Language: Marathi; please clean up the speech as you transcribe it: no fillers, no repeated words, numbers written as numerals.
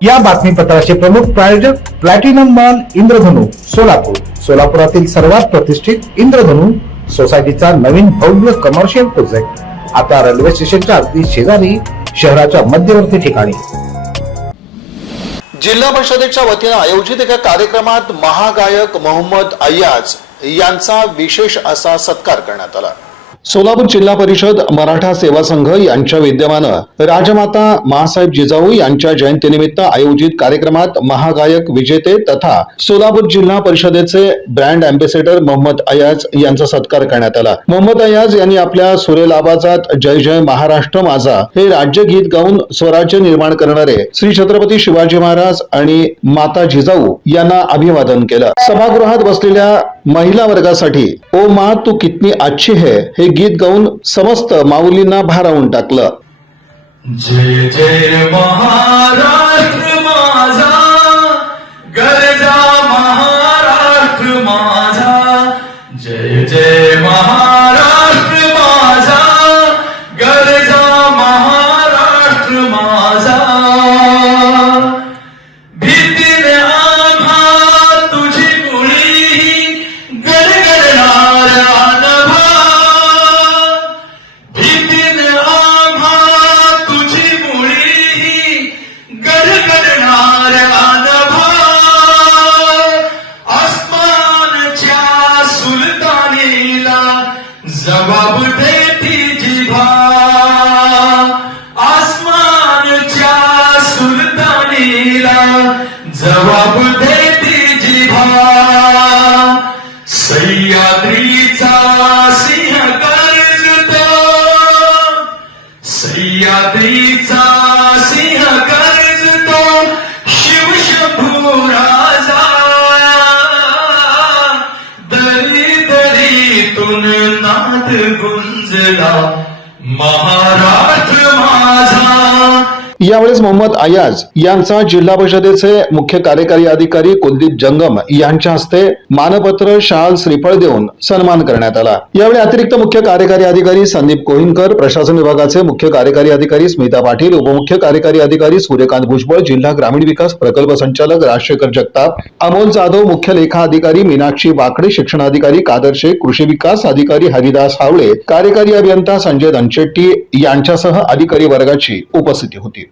या बातमीपत्राचे प्रमुख प्रायोजक प्लॅटिनम मॉल इंद्रधनु सोलापूर। सोलापुरातील सर्वात प्रतिष्ठित इंद्रधनु सोसायटीचा नवीन भव्य कमर्शियल प्रोजेक्ट आता रेल्वे स्टेशनच्या अगदी शेजारी शहराच्या मध्यवर्ती ठिकाणी। जिल्हा परिषदेच्या वतीने आयोजित एका कार्यक्रमात महागायक मोहम्मद अय्याज यांचा विशेष असा सत्कार करण्यात आला। सोलापूर जिल्हा परिषद मराठा सेवा संघ यांच्या विद्यमानं राजमाता मासाहेब जिजाऊ यांच्या जयंतीनिमित्त आयोजित कार्यक्रमात महागायक विजेते तथा सोलापूर जिल्हा परिषदेचे ब्रँड अँबॅसेडर मोहम्मद अय्याज यांचा सत्कार करण्यात आला। मोहम्मद अय्याज यांनी आपल्या सुरेल आवाजात जय जय महाराष्ट्र माझा हे राज्यगीत गाऊन स्वराज्य निर्माण करणारे श्री छत्रपती शिवाजी महाराज आणि माता जिजाऊ यांना अभिवादन केलं। सभागृहात बसलेल्या महिला वर्गासाठी ओ माँ तू कितनी अच्छी है हे गीत गाऊन समस्त माऊलींना भारावून टाकलं। जय जय महाराष्ट्र माझा गरजा महाराष्ट्र माझा जय जय महाराष्ट्र माझा गरजा महाराष्ट्र माझा भीतीने आम्हा तुझी मुळी गडगडणार अनभा भीतीने आम्हा तुझी मुळी गडगडणार अनभा आसमानच्या सुलतानीला जबाब देती जिभा आसमानच्या सुलतानीला जबाब देती जिभा सह्याद्रीचा सिंह गर्जतो सह्याद्रीचा सिंह गर्जतो शिवशंभू राजा दरी दरीतून नाद गुंजला महाराष्ट्र माझा। यावेळेस मोहम्मद अय्याज यांचा जिल्हा परिषदेचे मुख्य कार्यकारी अधिकारी कुलदीप जंगम यांच्या हस्ते मानपत्र शाल श्रीफळ देऊन सन्मान करण्यात आला। यावेळी अतिरिक्त मुख्य कार्यकारी अधिकारी संदीप कोहिनकर, प्रशासन विभागाचे मुख्य कार्यकारी अधिकारी स्मिता पाटील, उपमुख्य कार्यकारी अधिकारी सूर्यकांत भुजबळ, जिल्हा ग्रामीण विकास प्रकल्प संचालक राजशेखर जगताप, अमोल जाधव, मुख्य लेखा अधिकारी मीनाक्षी वाकडे, शिक्षणाधिकारी कादर शेख, कृषी विकास अधिकारी हरिदास हावळे, कार्यकारी अभियंता संजय दनशेट्टी यांच्यासह अधिकारी वर्गाची उपस्थिती होती।